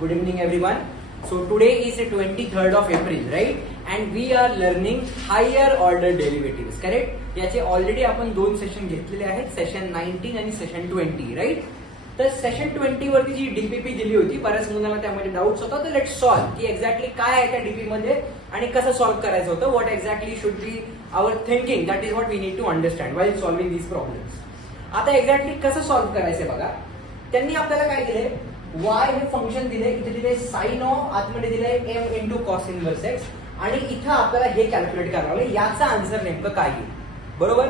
Good evening everyone. So today is the 23rd of April, right? And we are learning higher order derivatives, correct? याचे already आपण दोन session घेतलेले आहेत, session 19 आणि session 20, right? तर session 20 वरती जी DPP दिली होती, बऱ्याच मुलांना त्यामध्ये डाऊट्स होता, तर लेट्स सॉल्व की एक्झॅक्टली काय आहे त्या डीपी मध्ये आणि कसं सॉल्व करायचं होतं. What exactly should be our thinking, that is what we need to understand while solving these problems. आता एक्झॅक्टली कसं सॉल्व करायचंय बघा. त्यांनी आपल्याला काय दिलंय, y हे फंक्शन दिले, इथे दिले साइन ऑफ, आतमध्ये दिलंय m into cos inverse x, आणि इथं आपल्याला हे कॅल्क्युलेट करावं लागेल याचा आन्सर नेमकं काय येईल, बरोबर?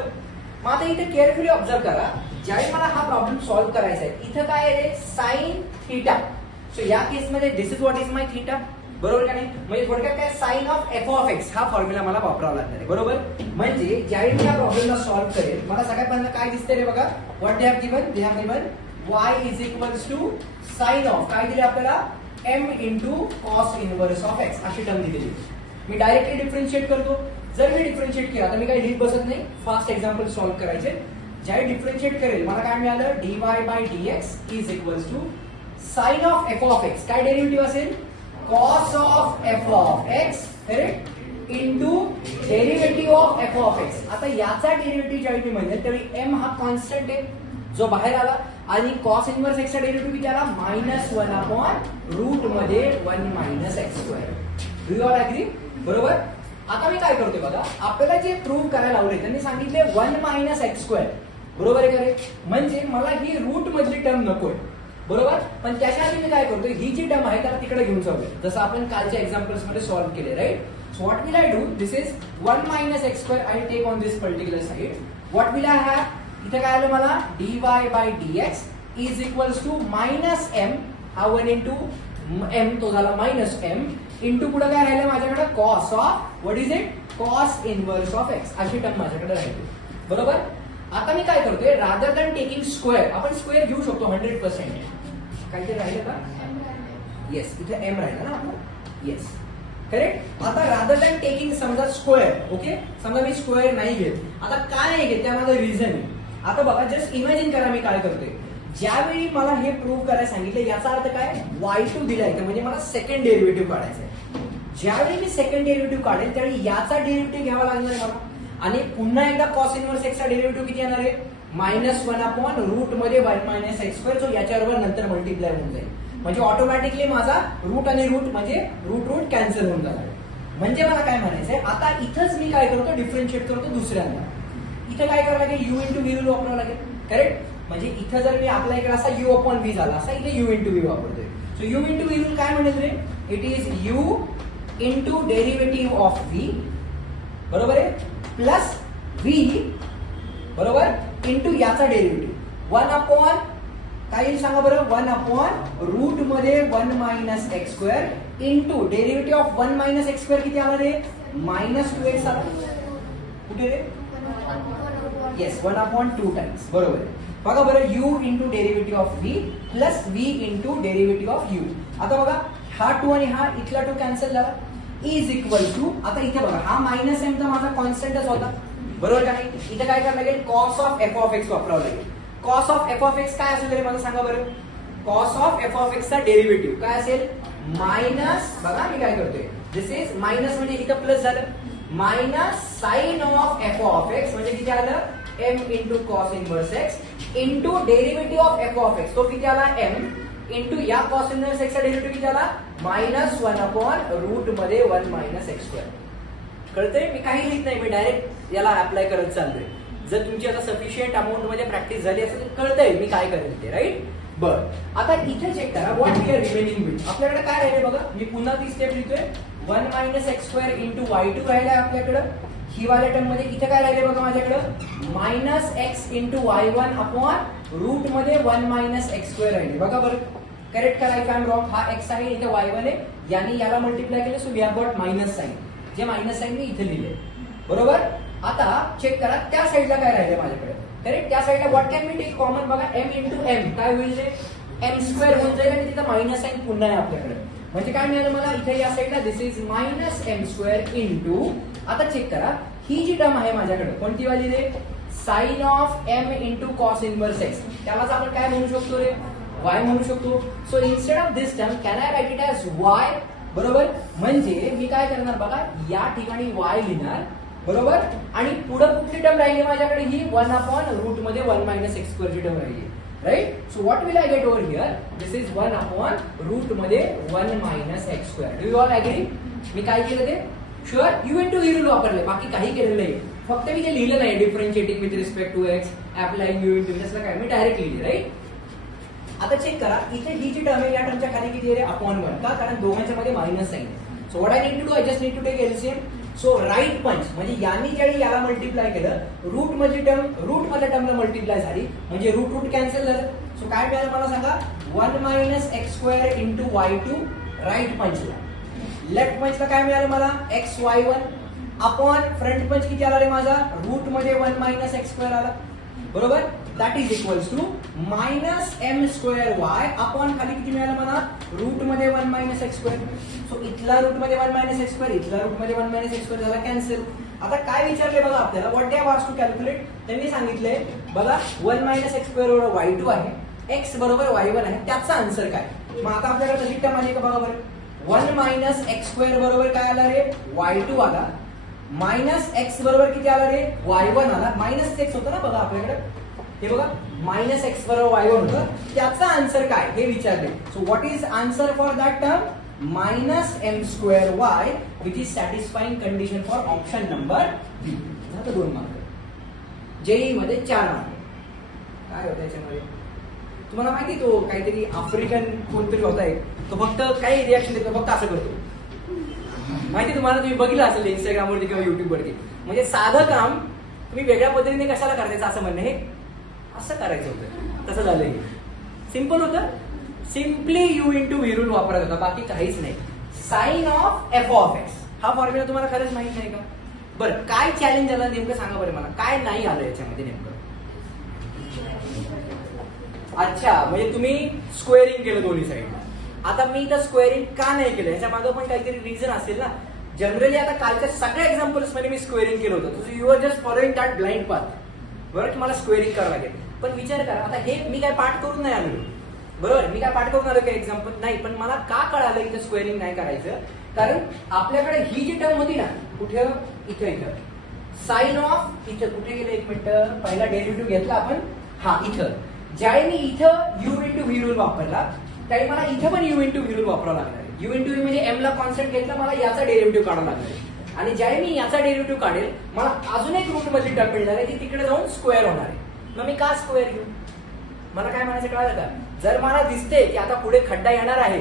मग आता इथे केअरफुली ऑब्झर्व करा, ज्यावेळी मला हा प्रॉब्लेम सॉल्व्ह करायचा आहे, इथं काय आहे साइन थीटा. सो या केसमध्ये this is what is my theta, बरोबर का नाही? म्हणजे थोडक्यात काय sine of F of x हा फॉर्म्युला मला वापरावा लागणार आहे, बरोबर? म्हणजे ज्यावेळी मी या प्रॉब्लेमला सॉल्व्ह करेल, मला सगळ्यात पहिल्यांदा काय दिसतंय रे बघा, what they have given y is equals to sine of काय दिले आपल्याला m into cos inverse of x अशी टर्म दिलेली. मी डायरेक्टली डिफरन्शिएट करतो. जर मी डिफरन्शिएट केला तर मी काही लिहित बसत नाही, फास्ट एक्झाम्पल सॉल्व्ह करायचे. ज्यावेळी डिफरन्शिएट करेल मला काय मिळालं, dy by dx is equals to sine of f of x, काय डेरिव्हेटिव्ह असेल, cos of f of x, correct, into derivative of f of x. आता याचा डेरिव्हेटिव्ह ज्यावेळी मी म्हणेल त्यावेळी m हा कॉन्स्टंट आहे जो बाहेर आला, आणि कॉस इनवर्स एक्स चा डेरिव्हेटिव्ह किती आला, -1 अपॉन रूट मध्ये 1 minus x square. Do you all agree, बरोबर? आता मी काय करतोय बघा, आपल्याला जे प्रूव्ह करायला लावले त्यांनी सांगितले 1 मायनस एक्स स्क्वेअर, बरोबर आहे का रे? म्हणजे मला ही रूट मधली टर्म नकोय, बरोबर? पण त्याच्या आधी मी काय करतोय, ही जी टर्म आहे त्याला तिकडे घेऊन जाऊया, जसं आपण कालच्या एक्झाम्पल्स मध्ये सॉल्व्ह केले, right? So what will I do, this is 1 minus x square, I take on this particular side. What will I have, इथे काय आलं मला, dy by dx is equals to minus m, हा 1 into m तो झाला minus m, into पुढे काय राहिलं माझ्याकडे, cos of what is it, cos inverse of x अशी टर्म माझ्याकडे राहिली, बरोबर? आता मी काय करतोय, रादर दॅन टेकिंग स्क्वेअर, आपण स्क्वेअर घेऊ शकतो 100%. काहीतरी राहिलं का, येस, इथे m राहिलं ना आपलं, येस, करेक्ट. आता रादर दॅन टेकिंग समजा स्क्वेअर, ओके, समजा मी स्क्वेअर नाही घेत, आता काय नाही घेत त्यामध्ये रिझन आहे. आता बघा, जस्ट इमॅजिन करा मी काय करतोय, ज्यावेळी मला हे प्रूव्ह करायला सांगितलं याचा अर्थ काय, y2 दिलाय तर म्हणजे मला सेकंड डेरिव्हेटिव्ह काढायचं आहे. ज्यावेळी मी सेकंड डेरिव्हेटिव्ह काढेल त्यावेळी याचा डेरिव्हेटिव्ह घ्यावा लागणार आहे मला, आणि पुन्हा एकदा कॉस इनवर्स एक्स चा डेरिव्हेटिव्ह किती येणार आहे, -1 अपॉन रूट मध्ये 1 मायनस एक्स स्क्वेअर, जो याच्याबरोबर नंतर मल्टिप्लाय होऊन जाईल. म्हणजे ऑटोमॅटिकली माझा रूट आणि रूट म्हणजे रूट कॅन्सल होऊन जाणार. म्हणजे मला काय म्हणायचंय, आता इथंच मी काय करतो, डिफरन्शिएट करतो दुसऱ्यांदा. इथे काय करावं लागेल, u इंटू व्ही रूल वापरावं लागेल, करेक्ट? म्हणजे इथं जर मी आपल्या इकडे असा u अपॉन व्ही झाला असा, इथे u इंटू व्ही वापरतोय. So u into v rule काय म्हणेल रे, it is u into derivative of v, बरोबर आहे, प्लस v, बरोबर, इंटू याचा डेरिव्हेटिव्ह 1 अपॉन काय येईल सांगा बरं, 1 अपॉन रूट मध्ये 1 minus x square into derivative of 1 minus x square किती आला रे, -2x आला. कुठे रे, येस, 1 अपॉन 2 टाइम्स, बरोबर. बघा बरं, u into derivative of v plus v into derivative of u. आता बघा, हा 2 आणि हा इथला 2 कॅन्सल झाला, इज इक्वल टू, आता इथे बघा हा मायनस m तर माझा कॉन्स्टंटच होता, बरोबर का नाही? इथे काय करावं लागेल, cos of F of x वापरावं लागेल. Cos of F of x काय असेल तरी मला सांगा बरं, cos of F of x चा डेरिव्हेटिव्ह काय असेल, मायनस, बघा मी काय करतोय, दिस इज मायनस म्हणजे इथं प्लस झालं, minus sine of F of x म्हणजे किती आलं, m into cos inverse X into derivative of F of X, तो किती आला, m इंटू या कॉस इनवर्स एक्स चा डेरिव्हेटिव्ह किती आला, -1 अपॉन रूट मध्ये 1 मायनस एक्स स्क्वेअर. कळतंय, मी काही लिहित नाही, मी डायरेक्ट याला अप्लाय करत चाललोय. जर तुमची आता सफिशियंट अमाऊंट मध्ये प्रॅक्टिस झाली असेल तर कळतंय मी काय करेल ते, राईट? बर, आता इथे चेक करा, what we are remaining with. आपल्याकडे काय राहिले बघा, मी पुन्हा ती स्टेप लिहितोय, 1 minus x square into y2 राहिलाय आपल्याकडं, ही वाल्या टर्म मध्ये. इथे काय राहिले बघा माझ्याकडं, minus X into y1 upon root मध्ये 1 मायनस एक्स स्क्वेअर राहिले. बघा बरं, करेक्ट करा इफ आय एम रॉंग. हा x आहे, इथे y1 आहे, याने याला मल्टिप्लाय केलं, so we have got minus sine, जे मायनस साइन मी इथे लिहिले, बरोबर. आता चेक करा त्या साईडला काय राहिले माझ्याकडे, करेक्ट? त्या साईडला व्हॉट कॅन मी टेक कॉमन, बघा m इंटू m काय होईल रे, m स्क्वेअर होऊन जाईल, आणि तिथं मायनस साइन पुन्हा आहे आपल्याकडे. म्हणजे काय मिळालं मला इथे या साईडला, this is minus m square into, आता चेक करा ही जी टर्म आहे माझ्याकडे कोणती वाली रे, sine of m into cos inverse x, त्यालाच आपण काय म्हणू शकतो रे, y म्हणू शकतो. So instead of this term can I write it as y, बरोबर. म्हणजे मी काय करणार बघा, या ठिकाणी y लिहिणार, बरोबर. आणि पुढे कुठली टर्म राहिली माझ्याकडे, ही 1 अपॉन रूट मध्ये 1 मायनस एक्स स्क्वेअर ची टर्म राहिली, right. So what will I get over here, this is 1 upon root मध्ये 1 minus x square. Do you all agree. मी काय केलं ते sure u into v rule वापरले, बाकी काही केलेलं नाही. फक्त मी ते लिहिलं नाही differentiating with respect to x applying u into, असं काय मी डायरेक्ट लिहिले, राईट. आता चेक करा, इथे ही जी टर्म आहे या टर्मच्या खाली किती आहे, अपॉन 1. का, कारण दोघांच्या मध्ये मायनस साइन आहे. So what I need to do, I just need to take LCM. So right पंच म्हणजे यांनी ज्यावेळी याला मल्टिप्लाय केलं, रूट मधली टर्म रूट मधल्या टर्मला मल्टिप्लाय झाली, म्हणजे रूट रूट कॅन्सल झालं. सो काय मिळालं मला सांगा, 1 minus x square into y2 right पंचला. लेफ्ट पंचला काय मिळालं मला, xy1 अपॉन फ्रंट पंच किती आला रे माझा, रूट मध्ये 1 मायनस एक्स स्क्वेअर आला, बरोबर. That is equals to minus m square y upon खाली किती मिळालं मला, रूट मध्ये 1 मायनस एक्स स्क्वेअर. सो इथला रूट मध्ये 1 मायनस एक्स स्क्वेअर, इथला रूट मध्ये 1 मायनस एक्स स्क्वेअर झाला कॅन्सल. आता काय विचारले बघा आपल्याला, what they was to calculate. त्यांनी सांगितलंय बघा 1 मायनस एक्स स्क्वेअर बरोबर y2 आहे, x बरोबर y1 आहे, त्याचा आन्सर काय. मग आता आपल्याकडे तशी टर्म आली का बघा बरं, 1 मायनस एक्स स्क्वेअर बरोबर काय आला रे, y2 आला, मायनस एक्स बरोबर किती आला रे, y1 आला. मायनस एक्स होतं ना बघा आपल्याकडे, हे बघा मायनस एक्स बरोबर y1 होतं, त्याचा आन्सर काय हे विचारले. So what is answer for that term, minus m square y which is satisfying condition for option number B. 2 mark. JEE मध्ये 4 मार्क. काय होतं याच्यामध्ये तुम्हाला माहिती, तो काहीतरी आफ्रिकन कोणतरी होता एक, तो फक्त काही रिॲक्शन देतो, फक्त असं करतो माहिती तुम्हाला, तुम्ही बघितलं असेल इंस्टाग्रामवरती किंवा युट्यूबवरती. म्हणजे साधं काम तुम्ही वेगळ्या पद्धतीने कशाला करायचं असं म्हणणं, हे असं करायचं होतं, तसं झालंय. सिम्पल होतं, simply u into v rule वापरत होता, बाकी काहीच नाही. Sine of F of x हा फॉर्म्युला तुम्हाला खरंच माहित नाही का. बरं काय चॅलेंज झालं नेमकं सांगा बरं मला, काय नाही आलं याच्यामध्ये नेमकं. अच्छा, म्हणजे तुम्ही स्क्वेअरिंग केलं दोन्ही साईडला. आता मी तर स्क्वेअरिंग का नाही केलं, याच्या मागे पण काहीतरी रिझन असेल ना. जनरली आता कालच्या सगळ्या एक्झाम्पल्स मध्ये मी स्क्वेअरिंग केलं होतं, you are just following that blind path, बरोबर. मला स्क्वेअरिंग करावं लागेल. पण विचार करा, आता हे मी काय पाठ करून नाही आलो, बरोबर. मी काय पाठ करून आलो काही एक्झाम्पल नाही, पण मला का कळालं इथं स्क्वेअरिंग नाही करायचं, कारण आपल्याकडे ही जी टर्म होती ना, कुठे इथं इथं साइन ऑफ, इथं कुठे गेलं एक मिनिट, पहिला डेरिव्हेटिव्ह घेतला आपण, हा इथं. ज्यावेळी मी इथं यू इंटू व्ही रूल वापरला, त्यावेळी मला इथं पण यू इंटू व्ही रूल वापरावा लागणार. यू इंटू व्ही म्हणजे एम ला कॉन्स्टंट घेतला, मला याचा डेरिव्हेटिव्ह काढावा लागणार. आणि ज्यावेळी मी याचा डेरिव्हेटिव्ह काढेल, मला अजून एक रूट मधली टर्म मिळणार आहे, ती तिकडे जाऊन स्क्वेअर होणार आहे. मग मी का स्क्वेअर घेऊ, मला काय म्हणायचं कळालं का. जर मला दिसते की आता पुढे खड्डा येणार आहे,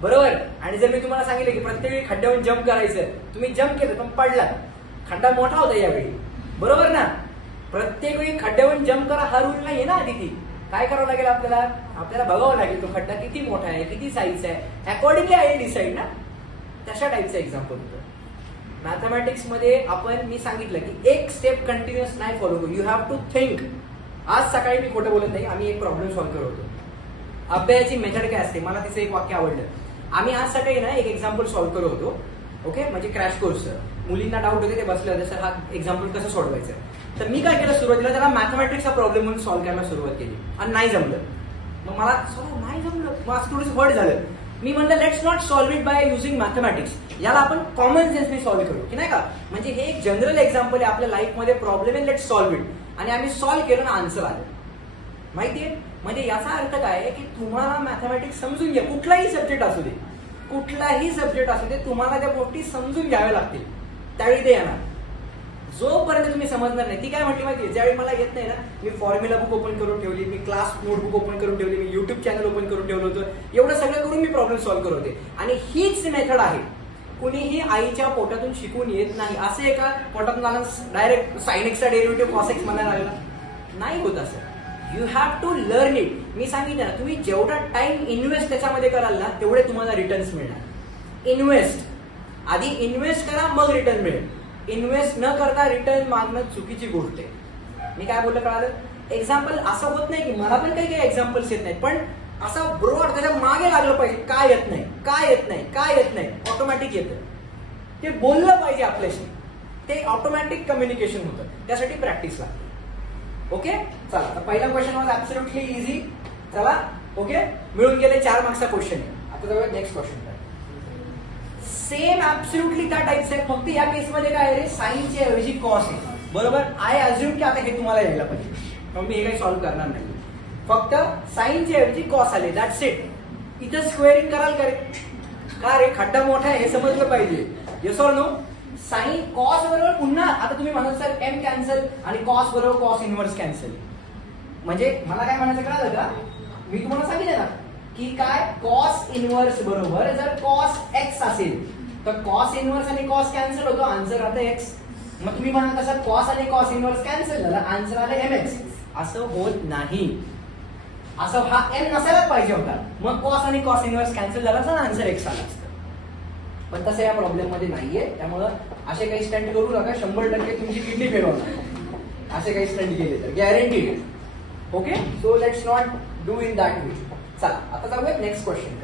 बरोबर, आणि जर मी तुम्हाला सांगितलं की प्रत्येक वेळी खड्ड्यावरून जम्प करायचं, तुम्ही जम्प केलं पण पडला, खड्डा मोठा होता यावेळी, बरोबर ना. प्रत्येक वेळी खड्ड्यावरून जम्प करा हा रूल नाहीये ना. आधी काय करावं लागेल आपल्याला बघावं लागेल तो खड्डा किती मोठा आहे, किती साईज आहे, अकॉर्डिंगली आय डिसाईड ना. तशा टाईपचं एक्झाम्पल होतं. मॅथमॅटिक्स मध्ये आपण मी सांगितलं की एक स्टेप कंटिन्युअस नाही फॉलो करू, यू हॅव टू थिंक. आज सकाळी मी खोटं बोलत नाही, आम्ही एक प्रॉब्लेम सॉल्व्ह करत होतो. अभ्यासाची मेथड काय असते, मला तिचं एक वाक्य आवडलं. आम्ही आज सकाळी ना एक एक्झाम्पल सॉल्व्ह करत होतो, ओके, म्हणजे क्रॅश कोर्सचं. मुलींना डाऊट होते, ते बसले होते, सर हा एक्झाम्पल कसं सोडवायचं. तर मी काय केलं, सुरुवातीला त्याला मॅथमॅटिक्सचा प्रॉब्लेम म्हणून सॉल्व्ह करायला सुरुवात केली, आणि नाही जमलं. मग मला नाही जमलं, मग असं थोडंसं हर्ट झालं. मी म्हणलं let's not solve it by using mathematics, याला आपण कॉमन सेन्सने सॉल्व्ह करू, की नाही का. म्हणजे हे एक जनरल एक्झाम्पल आहे, आपल्या लाईफमध्ये प्रॉब्लेम आहे, लेट्स सॉल्व्ह इट. आणि आम्ही सॉल्व्ह केलं ना, आन्सर आलं. माहितीये, म्हणजे याचा अर्थ काय आहे की तुम्हाला मॅथमॅटिक्स समजून घ्या. कुठलाही सब्जेक्ट असू दे, कुठलाही सब्जेक्ट असू दे, तुम्हाला त्या गोष्टी समजून घ्याव्या लागतील, त्यावेळी ते येणार. जोपर्यंत तुम्ही समजणार नाही. ती काय म्हटली माहिती, ज्यावेळी मला येत नाही ना, मी फॉर्म्युला बुक ओपन करून ठेवली, मी क्लास नोटबुक ओपन करून ठेवली, मी युट्यूब चॅनल ओपन करून ठेवलं होतं. एवढं सगळं करून मी प्रॉब्लेम सॉल्व्ह करत होते. आणि हीच मेथड आहे, कुणीही आईच्या पोटातून शिकून येत नाही. असं एका पोटातून आला डायरेक्ट साइन एक्सचा डेरिव्हेटिव्ह कॉस एक्स म्हणायला लागला, नाही होत असं. You have to learn it. मी सांगितलं ना, तुम्ही जेवढा टाइम इन्व्हेस्ट त्याच्यामध्ये कराल ना, तेवढे तुम्हाला रिटर्न्स मिळणार. इन्व्हेस्ट, आधी इन्व्हेस्ट करा, मग रिटर्न मिळेल. इन्व्हेस्ट न करता रिटर्न मागणं चुकीची गोष्ट आहे. मी काय बोललं कळालं. एक्झाम्पल असं होत नाही की मला पण काही एक्झाम्पल्स येत नाहीत, पण असा ब्रॉड त्याच्या मागे लागलं पाहिजे. काय येत नाही, काय येत नाही, काय येत नाही, ऑटोमॅटिक येतं. ते बोललं पाहिजे आपल्याशी, ते ऑटोमॅटिक कम्युनिकेशन होतं. त्यासाठी प्रॅक्टिस लागते. ओके, चला, पहिला क्वेश्चन वॉज ऍब्सोल्युटली इझी. चला ओके, मिळून गेले 4 मार्क्सचा क्वेश्चन आहे. आता जाऊया नेक्स्ट क्वेश्चन. सेम ऍब्सोल्युटली त्या टाइप्स आहे, फक्त या केस मध्ये काय आहे, साईनच्या ऐवजी कॉस आहे. बरोबर. आय अज्युम की आता हे तुम्हाला यायला पाहिजे, मग मी हे काही सॉल्व्ह करणार नाही. फक्त साईनच्या ऐवजी कॉस आले, दॅट्स इट. इथं स्क्वेअरिंग कराल का रे? का रे, खड्डा मोठा आहे हे समजलं पाहिजे. Yes or no? Sine cos बरोबर पुन्हा आता तुम्ही म्हणाल सर एम कॅन्सल आणि कॉस बरोबर कॉस इनव्हर्स कॅन्सल. म्हणजे मला काय म्हणायचं कळलं का? मी तुम्हाला सांगितलं ना की काय, कॉस इनव्हर्स बरोबर जर कॉस एक्स असेल तर कॉस इनव्हर्स आणि कॉस कॅन्सल होतो, आन्सर आता एक्स. मग तुम्ही म्हणा कसं कॉस आणि कॉस इनव्हर्स कॅन्सल झालं, आन्सर आलं एम एक्स. असं होत नाही. असं हा एम नसायलाच पाहिजे होता, मग कॉस आणि कॉस इनव्हर्स कॅन्सल झाला असं आन्सर एक्स आला असतं. पण तसं या प्रॉब्लेम मध्ये नाहीये, त्यामुळं असे काही स्टंट करू नका. 100% तुमची किडनी फेल होणार असे काही स्टंट केले तर, guaranteed. Okay, so let's not do in that way. चला आता जाऊया next question.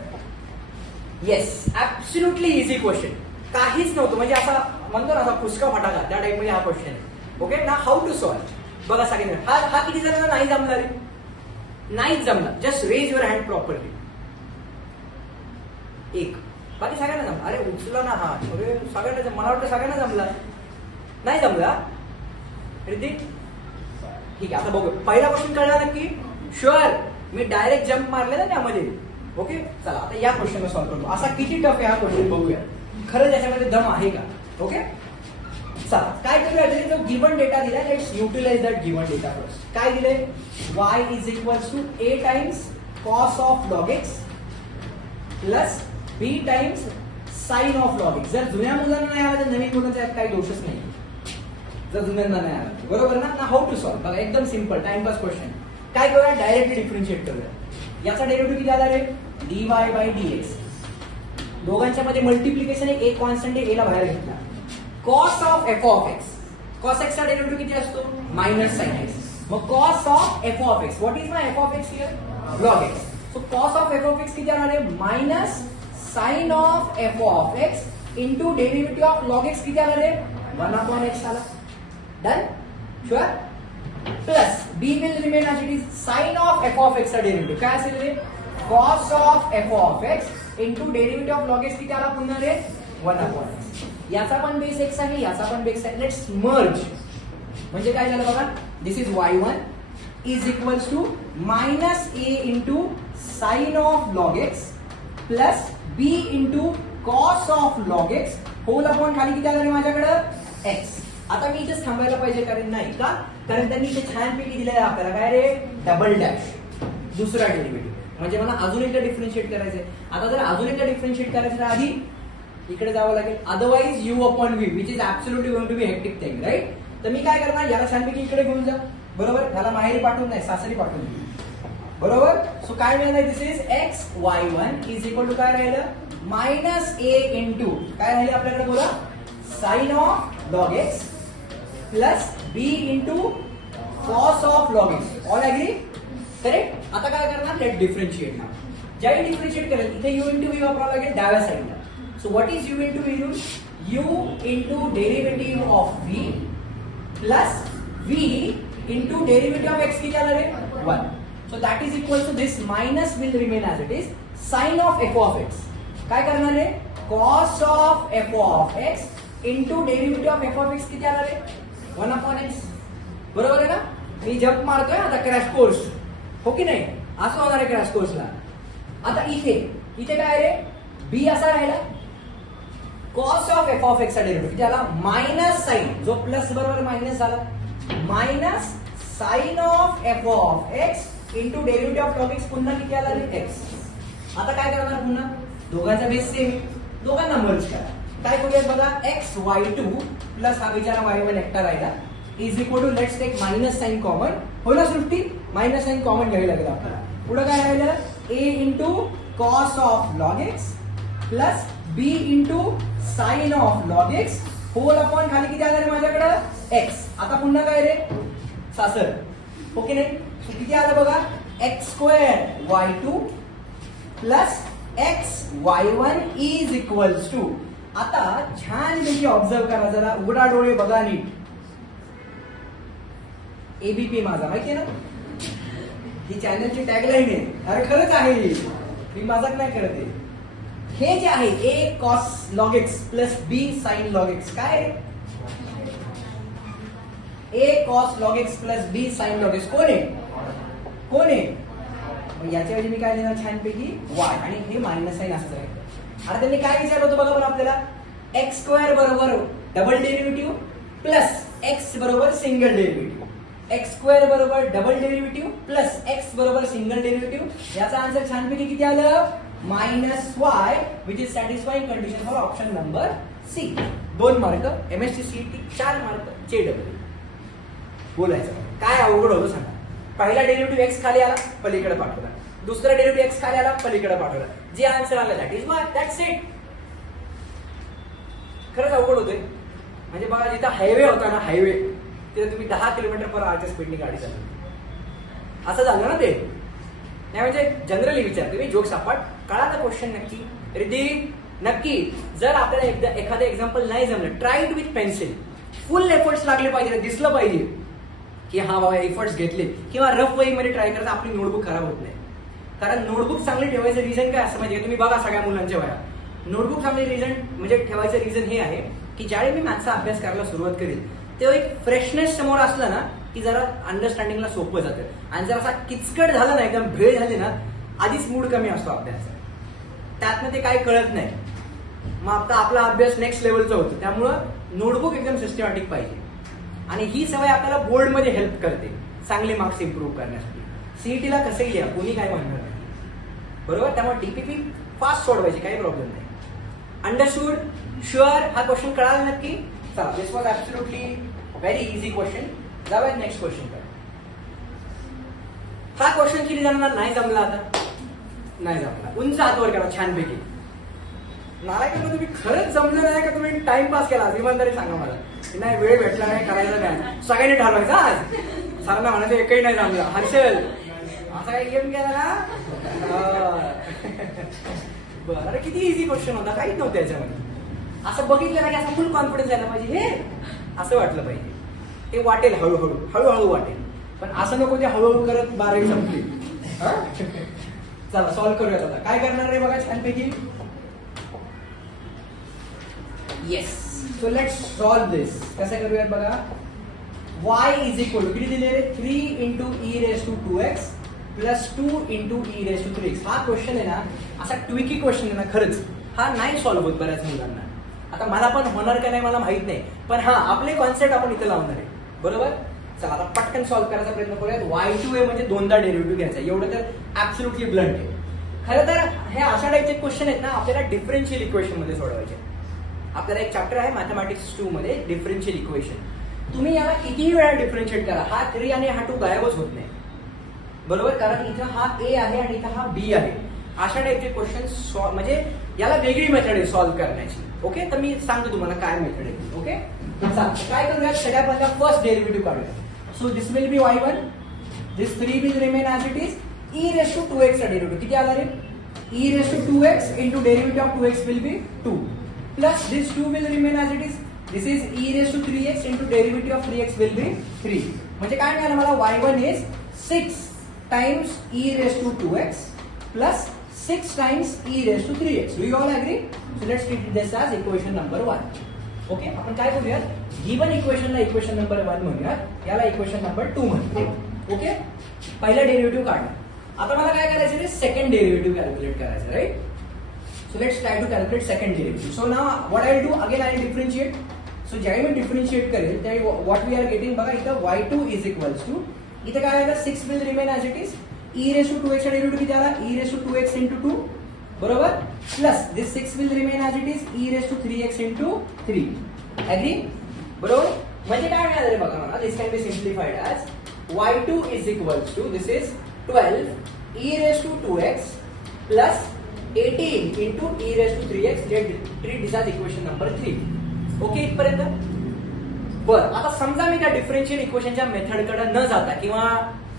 Yes, absolutely easy question, काहीच नव्हतं म्हणजे असा म्हणतो ना असा फुसका फटाका त्या टाइप मध्ये हा क्वेश्चन आहे. ओके ना, हाऊ टू सॉल्व्ह बघा सगळ्यांना. हा किती जणांना नाही जमला रे? नाहीच जमला. Just raise your hand properly. एक, बाकी सगळ्यांना जमला. अरे उचला ना हा, अरे सगळ्यांना, मला वाटतं सगळ्यांना जमला. नाही जमला ऋतिक? ठीक आहे, आता बघू. पहिला क्वेश्चन कळला नक्की? शुअर. मी डायरेक्ट जम्प मारले ना त्यामध्ये. ओके, चला आता या क्वेश्चन सॉल्व्ह करतो. असा किती टफ आहे हा क्वेश्चन बघूया, खरं त्याच्यामध्ये दम आहे का. ओके, चला काय करूया. जो गिवन डेटा दिलाय, let's utilize that given data first. काय दिलंय? y is equals to a times cos of log x plus b times sine of log x. जर जुन्या मुलांना नाही आला तर नवीन मुलांचा काही दोषच नाही. जर जुन्यांना नाही आला बरोबर ना. हाऊ टू सॉल्व्ह बघा, एकदम सिंपल टाइमपास क्वेश्चन. काय करूया, डायरेक्टली डिफरन्शिएट करूया. याचा डेरिव्हेटिव्ह किती आला रे? dy by dx. दोघांच्या मध्ये मल्टिप्लिकेशन आहे, एक कॉन्स्टंट आहे, एला बाहेर घेतला. Cos of F of x, cos x चा डेरिव्हेटिव्ह किती असतो? Minus sine x. मग cos of F of x, what is my f of x here? Log x. So cos of F of x किती येणार आहे? Minus sine of F of x into derivative of log x किती येणार आहे? 1/x आला. Done? Sure. Plus b will remain as it is. Sine of F of x चा derivative काय असेल रे? Cos of F of x into derivative of log x किती आला पुन्हा रे? 1/x. याचा पण बेस एक्स आहे, याचा पण बेस आहे. Let's merge. म्हणजे काय झालं बघा, this is y1 is equals to minus a into sine of log x plus b into cos of log x whole upon खाली किती आलं माझ्याकडं? x. आता मी इथेच थांबायला पाहिजे, कारण नाही का, कारण त्यांनी इथे छानपैकी दिलेलं आहे आपल्याला काय रे? डबल डॅश, दुसरा डेरिव्हेटिव्ह. म्हणजे मला अजून एकदा डिफरन्शिएट करायचंय. आता जर अजून एकदा डिफरन्शिएट करायचं तर आधी इकडे जावं लागेल, otherwise u upon v which is absolutely going to be hectic thing, right. तर मी काय करणार, याला छानपैकी इकडे घेऊन जा. बरोबर, याला माहेरी पाठवून नाही, सासरी पाठवून दे. बरोबर. सो काय मिळणार? This is x y1 is equal to काय राहिलं? मायनस a इंटू काय राहिले आपल्याकडे बोला? Sine of log x plus b into cos of log x. All agree? Correct. आता काय करणार? Late differentiate. ज्यावेळी डिफरन्शिएट करेल इथे u इंटू v वापरावं लागेल डाव्या साईडला. So what is u into v rule? u into derivative of v plus v into derivative of x किती आलं रे? 1. So that is equal to this minus will remain as it is. Sin of f of x काय करणार रे? Cos of f of x into derivative of f of x किती आलं रे? 1/x. बरोबर आहे ना? मी jump मारतोय आता क्रॅश कोर्स, हो की नाही? असं होणार आहे क्रॅश कोर्सला. आता इथे काय रे? b असा राहिला. Cos of F of x चा डेरिव्हेटिव्ह त्याला मायनस साइन, जो प्लस बरोबर मायनस झाला, minus sine of F of x into derivative of log x पुन्हा किती आला रे? एक्स. आता काय करणार पुन्हा? दोघांचा बेस सेम, दोघांना मर्ज करा. काय करूयात बघा, एक्स y2 प्लस हा बिचारा y1 एकटा राहिला is equal to, let's take minus sine common. हो ना सृष्टी? मायनस साइन कॉमन घ्यावी लागेल आपल्याला. पुढे काय राहिलं? a into cos of log x plus b into sine of log x whole upon खाली किती आलं रे माझ्याकडं? एक्स. आता पुन्हा काय रे? सासर, ओके नाही? किती आलं बघा? X square y2 plus x y1 is equals to. आता छान पैकी ऑब्झर्व करा जरा, उघडा डोळे बघा नीट. एबीपी माझा माहितीये ना? ही चॅनलची टॅगलाईन आहे. अरे खरंच आहे, मी मजाक नाही करत आहे. हे जे आहे a cos log x plus b sin log x, काय a cos log x plus b sin log x कोण आहे? कोण आहे? याच्याऐवजी मी काय लिहिणार छानपैकी y, आणि हे मायनस साइन असतं. आता त्यांनी काय विचारलं होतं बघा पण आपल्याला, एक्स स्क्वेअर बरोबर डबल डेरिव्हेटिव्ह प्लस एक्स बरोबर सिंगल डेरिव्हेटिव्ह, एक्स स्क्वेअर बरोबर डबल डेरिव्हेटिव्ह प्लस एक्स बरोबर सिंगल डेरिव्हेटिव्ह. याचा आन्सर छानपैकी किती आलं? -y, which is satisfying condition for option number C. 2 mark MSc CET, 4 mark JEE. बोलायचं काय अवघड होतं सांगा. पहिला डेरिव्हेटिव्ह एक्स खाली आला, पलीकडे पाठवला. दुसरा डेरिव्हेटिव्ह एक्स खाली आला, पलीकडे पाठवला. जे आन्सर आला that is why, that's it. खरंच अवघड होतोय. म्हणजे बघा, जिथं हायवे होता ना, हायवे, तिथे तुम्ही 10 km/h स्पीडने गाडी चालवली. असं झालं ना ते. नाही म्हणजे जनरली विचारते मी, जोक सपाट. कळालं क्वेश्चन नक्की? रिद्धी नक्की. जर आपल्याला एखादं एक्झाम्पल नाही जमलं, try it with pencil. Full efforts लागले पाहिजे, दिसलं पाहिजे की हा बाबा एफर्ट्स घेतले. किंवा रफ वही मध्ये ट्राय करायचं, आपली नोटबुक खराब होत नाही. कारण नोटबुक चांगली ठेवायचं रिझन काय असं माहिती, तुम्ही बघा सगळ्या मुलांच्या वया, नोटबुक चांगली रिझन म्हणजे ठेवायचं रिझन हे आहे की ज्यावेळी मी मॅथ्सचा अभ्यास करायला सुरुवात करेल तेव्हा एक फ्रेशनेस समोर असलं ना की जरा अंडरस्टँडिंगला सोपं जातं. आणि जर असा किचकट झाला ना, एकदम भेळ झाली ना, आधीच मूड कमी असतो अभ्यासाचा, त्यातनं ते काही कळत नाही. मग आता आपला अभ्यास नेक्स्ट लेवलचा होतो. त्यामुळं नोटबुक एकदम सिस्टमॅटिक पाहिजे. आणि ही सवय आपल्याला बोर्डमध्ये हेल्प करते चांगले मार्क्स इम्प्रूव्ह करण्यासाठी. सीईटीला कसंही लिहा, कोणी काय म्हणणार नाही, बरोबर. त्यामुळे डीपीपी फास्ट सोडवायची, काही प्रॉब्लेम नाही. अंडरस्टूड? शुअर? हा क्वेश्चन कळाला नक्की? चला, this was absolutely very easy question. जाऊयात नेक्स्ट क्वेश्चन कडे. हा क्वेश्चन किती जणांना नाही जमला? आता नाही जमला, उंच हात वर करा छानपैकी. नारायण, तुम्ही खरंच जमलं नाही का? तुम्ही टाइमपास केला? इमानदारी सांगा मला. नाही, वेळ भेटला नाही, करायचं काय, सगळ्यांनी ठरवायचं आज. सरांना म्हणायचं एकही नाही जमलं. हर्षल असा काही गेम केला ना? बरं, अरे किती इझी क्वेश्चन होता, काहीच नव्हतं याच्यामध्ये. असं बघितलं ना की असं फुल कॉन्फिडन्स यायला पाहिजे, हे असं वाटलं पाहिजे. ते वाटेल हळूहळू, हळूहळू वाटेल. पण असं नको ते हळूहळू करत 12वी संपली. चला सॉल्व्ह करूयात. आता काय करणार रे बघा छानपैकी. येस, सो लेट्स सॉल्व दिस. कसं करूयात बघा. y इज इक्वल टू किती दिले? 3 into e raised to 2x plus 2 into e raised to 3x. हा क्वेश्चन आहे ना, असा ट्विकी क्वेश्चन आहे ना, खरंच हा नाही सॉल्व्ह होत बऱ्याच मुलांना. आता मला पण होणार का नाही मला माहित नाही, पण हा आपले कॉन्सेप्ट आपण इथे लावणार आहे, बरोबर. चला आता पटकन सॉल्व्ह करायचा प्रयत्न करूयात. y2 म्हणजे 2दा डेरिव्हेटिव्ह घ्यायचा, एवढं तर ऍब्सोल्युटली ब्लंट आहे. खरं तर हे अशा टाईपचे क्वेश्चन आहेत ना, आपल्याला डिफरन्शियल इक्वेशन मध्ये सोडवायचे. आपल्याला एक चॅप्टर आहे मॅथमॅटिक्स 2 मध्ये डिफरन्शियल इक्वेशन. तुम्ही याला कितीही वेळा डिफरन्शिएट करा, हा 3 आणि हा 2 गायबच होत नाही, बरोबर. कारण इथं हा ए आहे आणि इथं हा बी आहे. अशा टाईपचे क्वेश्चन म्हणजे याला वेगळी मेथड आहे सॉल्व्ह करण्याची. ओके, तर मी सांगतो तुम्हाला काय मेथड आहे. ओके, काय करूया, सगळ्यात पहिला फर्स्ट डेरिव्हेटिव्ह काढूया. So this will be y1, this 3 will remain as it is. e raised to 2x चा डेरिव्हेटिव्ह किती आला रे? e raised to 2x into derivative of 2x will be 2 plus this 2 will remain as it is. This is e raised to 3x into derivative of 3x will be 3. म्हणजे काय मिळालं मला? y1 is 6 times e raised to 2x plus 6 times e raised to 3x. Do you all agree? So let's treat this as equation number 1. Okay, आपण काय करूयात, given इक्वेशनला equation number 1 म्हणूयात, याला equation number 2 म्हणूयात. ओके, पहिला derivative काढला. आता मला काय करायचं आहे, सेकंड डेरिव्हेटिव्ह कॅल्क्युलेट करायचं, right. So let's try to calculate second derivative. So now what I will do, again I will differentiate. सो ज्यावेळी मी डिफरन्शिएट करेल त्यावेळी व्हॉट वी आर गेटिंग बघा, इथं y2 इज इक्वल्स टू, इथं काय आलं, 6 will remain as it is. e raised to 2x चा डेरिव्हेटिव्ह किती आला, e raised to 2x into 2, बरोबर, plus this 6 will remain as it is, e raised to 3x into 3. Agree, बरोबर. म्हणजे काय मिळालं रे बघा मला, this can be simplified as y2 is equals to, this is 12 e raised to 2x plus 18 into e raised to 3x. treat this as equation number 3. Okay, इथपर्यंत. बरं, आता समजा मी त्या डिफरन्शियल इक्वेशनच्या मेथडकडे न जाता, किंवा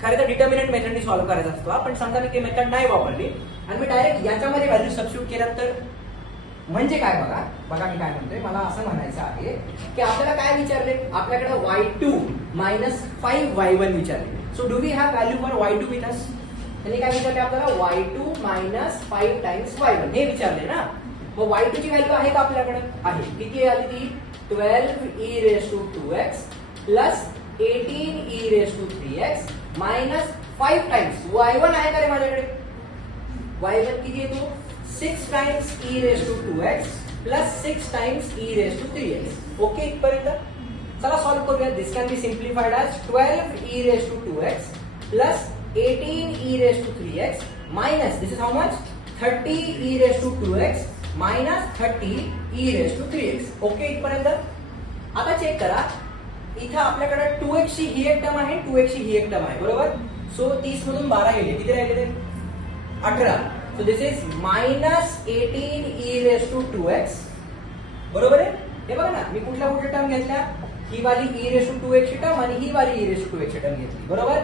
खरं तर डिटर्मिनंट मेथडनी सॉल्व्ह करायचा असतो, पण समजा मी ते मेथड नाही वापरली आणि मी डायरेक्ट याच्यामध्ये व्हॅल्यू सबस्टिट्यूट केल्या, तर म्हणजे काय बघा बघा मी काय म्हणतोय, मला असं म्हणायचं आहे की आपल्याला काय विचारले, आपल्याकडे y2 मायनस 5y1 विचारले. So do we have value for y2 with us? त्यांनी काय विचारले आपल्याला, y2 मायनस 5 टाइम्स y1 हे विचारले ना. मग y2 ची व्हॅल्यू आहे का आपल्याकडे? आहे. किती आली ती? 12 e raised to 2x plus 18 e raised to 3x minus 5 times y1 आहे का रे माझ्याकडे? y1 किती येतो? 6 times e raised to 2x plus 6 times e raised to 3x. Okay इथपर्यंत. चला सॉल्व्ह करूया. This can be simplified as 12 e raised to 2x plus 18 e raised to 3x minus this is how much? 30 e raised to 2x minus 30 e raised to 3x. Okay इथपर्यंत. आता check करा, इथे आपल्याकडे 2x ची ही एक term आहे, 2x ची ही एक टर्म आहे, बरोबर. सो 30 मधून 12 गेले, किती राहिले ते? 18. So this is minus 18 e raised to 2x. बरोबर आहे. हे बघा ना, मी कुठल्या कुठल्या टर्म घेतल्या, ही वाली e raised to 2x ची टर्म आणि ही वाली e raised to 2x ची टर्म घेतली, बरोबर.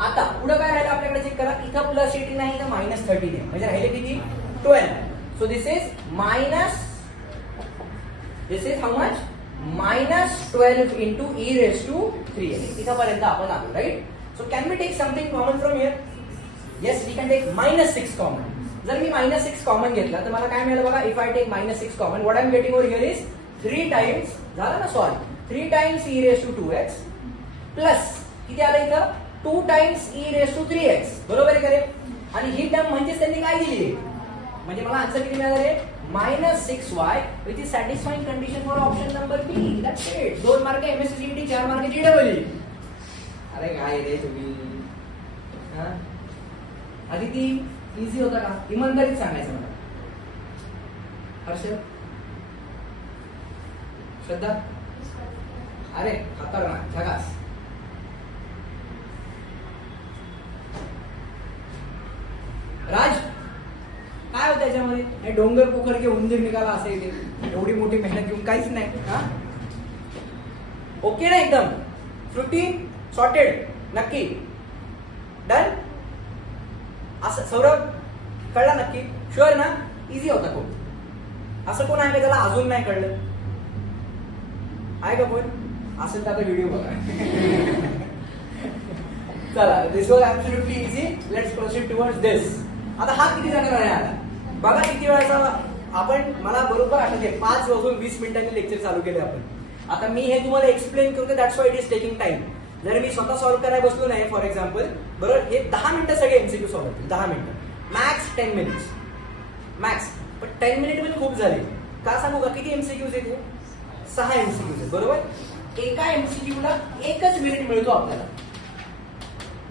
आता पुढे काय राहिलं आपल्याकडे, चेक करा. इथं प्लस 18 आहे, इथं मायनस 30 आहे, म्हणजे राहिले किती? 12. So this is minus, this is how much? Minus 12 into e raised to 3x. इथपर्यंत आपण आलो, right. So can we take something common from here? Yes, we can take minus 6 common. जर मी मायनस 6 कॉमन घेतला तर मला काय मिळालं बघा, if I take minus 6 common, what I am getting over here is 3 times, झालं ना solve, 3 times e raised to 2x plus किती आलं इथं? 2 times e raised to 3x. बरोबर आहे का रे? आणि ही टर्म म्हणजे त्यांनी काय दिली, म्हणजे मला आन्सर किती मिळाले? Minus 6y which is satisfying condition for option number B. That's it. 2 mark MSCET, 4 mark GW. अरे काय रे तुम्ही, अदिती इझी होता का? इमानदारीत सांगायचं मला. हर्षल, श्रद्धा, अरे खतरनाक, झकास. राज, काय होतं त्याच्यामध्ये? हे डोंगर पोखर घे उंदीर निघाला असं येते, एवढी मोठी मेहनत घेऊन काहीच नाही. हा ओके ना, एकदम फ्रुटी सॉर्टेड, नक्की डन. असं सौरभ कळला नक्की? शुअर ना? इझी होता खूप. असं कोण आहे का त्याला अजून नाही कळलं? आहे का कोण? असेल तर आता व्हिडिओ बघा. चला, this was absolutely easy. Let's proceed towards this. आता हा किती जाणार आहे? आता बघा किती वेळाचा आपण, मला बरोबर आठवते 5 वाजून 20 मिनिटांनी लेक्चर चालू केले आपण. आता मी हे तुम्हाला एक्सप्लेन करतो, that's why it is taking time. जर मी स्वतः सॉल्व्ह करायला बसलो नाही फॉर एक्झाम्पल, बरोबर, हे 10 मिनिटं सगळे एमसीक्यू सॉल्व्ह होतील. 10 मिनिटं मॅक्स 10 मिनिट्स मॅक्स. पण 10 मिनिट पण खूप झाले. का सांगू का? किती एमसीक्यूज येते? 6 एमसीक्यूज आहेत, बरोबर. एका एमसीक्यूला 1च मिनिट मिळतो आपल्याला.